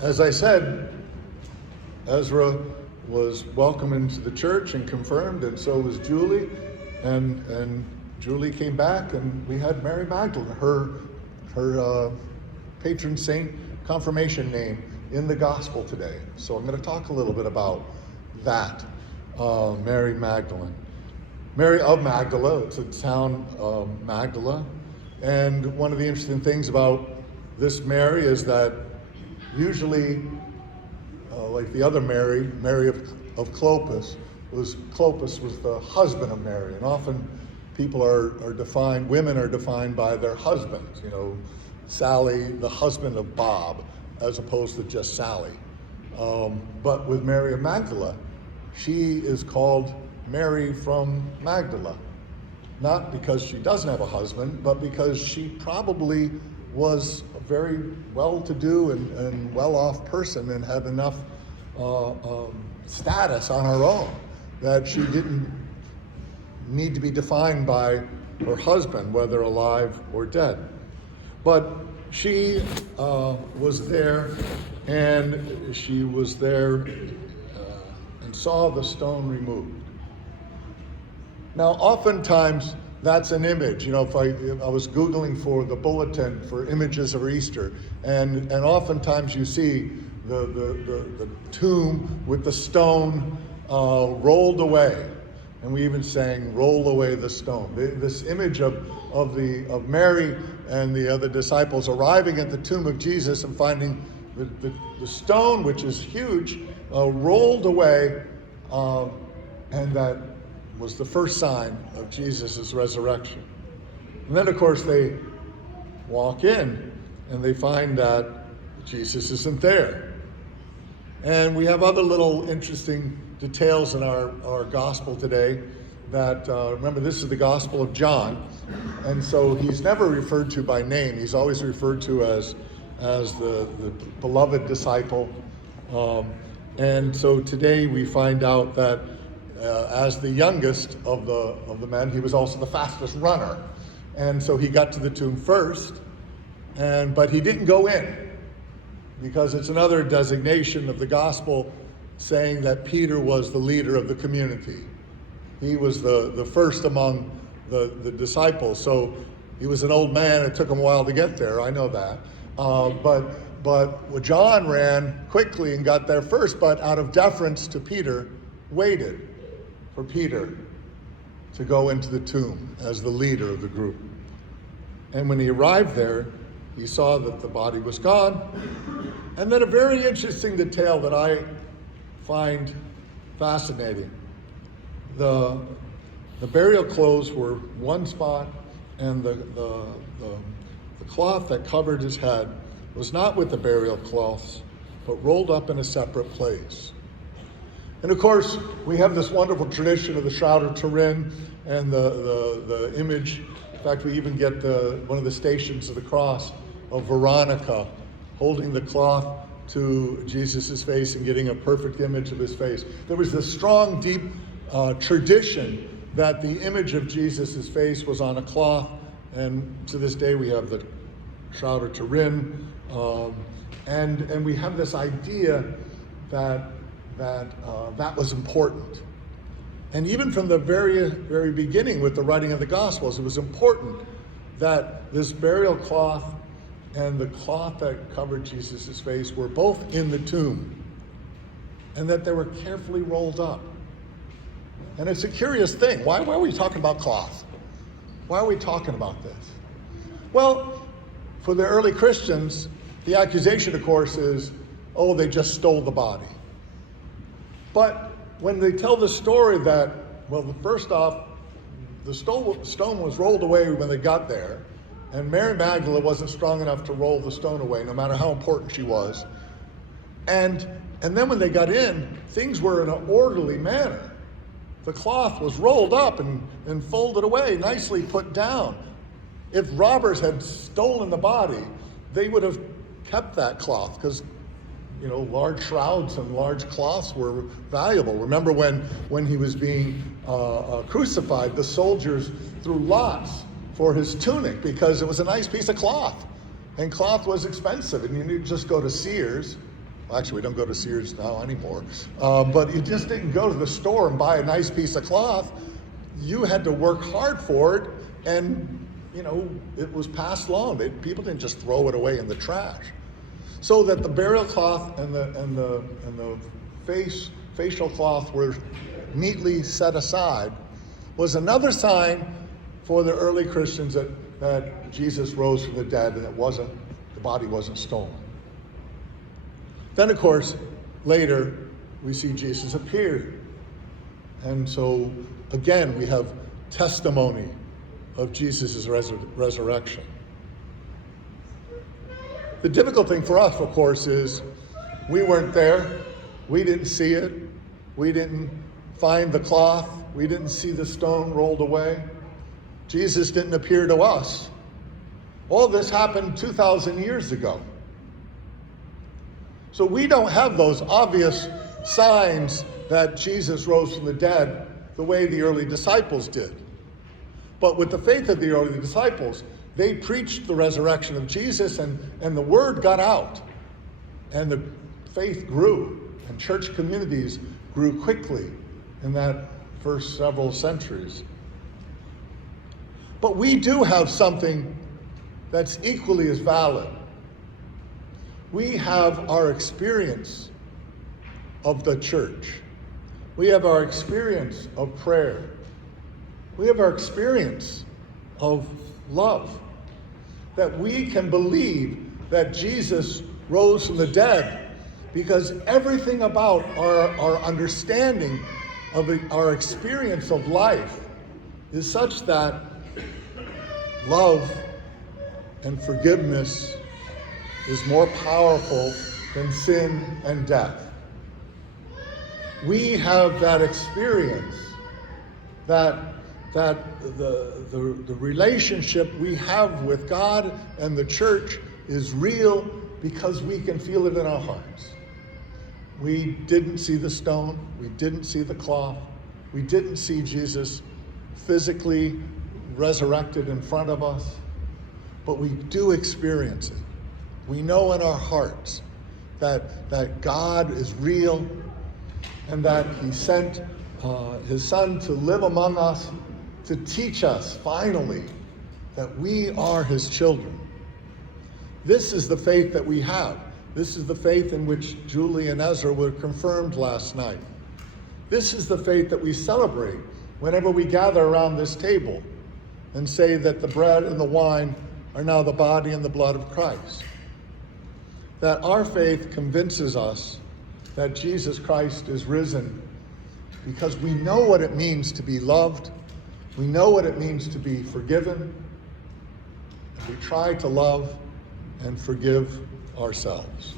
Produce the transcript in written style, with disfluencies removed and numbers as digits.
As I said, Ezra was welcomed into the church and confirmed, and so was Julie. And Julie came back, and we had Mary Magdalene, her patron saint confirmation name in the gospel today. So I'm going to talk a little bit about that, Mary Magdalene. Mary of Magdala, it's a town of Magdala. And one of the interesting things about this Mary is that usually, like the other Mary, Mary of Clopas was the husband of Mary. And often people are defined, women are defined by their husbands. You know, Sally, the husband of Bob, as opposed to just Sally. But with Mary of Magdala, she is called Mary from Magdala. Not because she doesn't have a husband, but because she probably was a very well-to-do and well-off person and had enough status on her own that she didn't need to be defined by her husband, whether alive or dead. But she was there, and she was there and saw the stone removed. Now, oftentimes, that's an image. You know, if I was Googling for the bulletin for images of Easter, and oftentimes you see the tomb with the stone rolled away. And we even sang, "Roll away the stone." This image of Mary and the other disciples arriving at the tomb of Jesus and finding the stone, which is huge, rolled away, and that was the first sign of Jesus' resurrection. And then, of course, they walk in and they find that Jesus isn't there. And we have other little interesting details in our gospel today that, remember, this is the Gospel of John, and so he's never referred to by name. He's always referred to as the beloved disciple. And so today we find out that as the youngest of the men, he was also the fastest runner. And so he got to the tomb first, but he didn't go in, because it's another designation of the gospel saying that Peter was the leader of the community. He was the first among the disciples. So he was an old man. It took him a while to get there. I know that. But John ran quickly and got there first, but out of deference to Peter, waited for Peter to go into the tomb as the leader of the group. And when he arrived there, he saw that the body was gone. And then a very interesting detail that I find fascinating. The burial clothes were one spot, and the cloth that covered his head was not with the burial cloths, but rolled up in a separate place. And of course, we have this wonderful tradition of the Shroud of Turin and the image. In fact, we even get one of the stations of the cross of Veronica holding the cloth to Jesus' face and getting a perfect image of his face. There was this strong, deep tradition that the image of Jesus' face was on a cloth, and to this day we have the Shroud of Turin, and we have this idea that was important. And even from the very, very beginning with the writing of the Gospels, it was important that this burial cloth and the cloth that covered Jesus' face were both in the tomb, and that they were carefully rolled up. And it's a curious thing. Why are we talking about cloth? Why are we talking about this? Well, for the early Christians, the accusation, of course, is, oh, they just stole the body. But when they tell the story that, well, first off, the stone was rolled away when they got there, and Mary Magdalene wasn't strong enough to roll the stone away, no matter how important she was. And then when they got in, things were in an orderly manner. The cloth was rolled up and folded away, nicely put down. If robbers had stolen the body, they would have kept that cloth, because large shrouds and large cloths were valuable. Remember when he was being crucified, the soldiers threw lots for his tunic because it was a nice piece of cloth. And cloth was expensive, and you didn't just go to Sears Well, actually, we don't go to Sears now anymore. But you just didn't go to the store and buy a nice piece of cloth. You had to work hard for it, and it was passed along. People didn't just throw it away in the trash. So that the burial cloth and the facial cloth were neatly set aside was another sign for the early Christians that Jesus rose from the dead and the body wasn't stolen. Then, of course, later we see Jesus appear. And so, again, we have testimony of Jesus' resurrection. The difficult thing for us, of course, is we weren't there. We didn't see it. We didn't find the cloth. We didn't see the stone rolled away. Jesus didn't appear to us. All this happened 2,000 years ago. So we don't have those obvious signs that Jesus rose from the dead the way the early disciples did. But with the faith of the early disciples, they preached the resurrection of Jesus, and the word got out. And the faith grew, and church communities grew quickly in that first several centuries. But we do have something that's equally as valid. We have our experience of the church. We have our experience of prayer. We have our experience of love. That we can believe that Jesus rose from the dead, because everything about our understanding of our experience of life is such that love and forgiveness is more powerful than sin and death. We have that experience that the relationship we have with God and the church is real because we can feel it in our hearts. We didn't see the stone. We didn't see the cloth. We didn't see Jesus physically resurrected in front of us, but we do experience it. We know in our hearts that God is real and that he sent his son to live among us to teach us finally that we are his children. This is the faith that we have. This is the faith in which Julie and Ezra were confirmed last night. This is the faith that we celebrate whenever we gather around this table and say that the bread and the wine are now the body and the blood of Christ. That our faith convinces us that Jesus Christ is risen because we know what it means to be loved. We know what it means to be forgiven. And we try to love and forgive ourselves.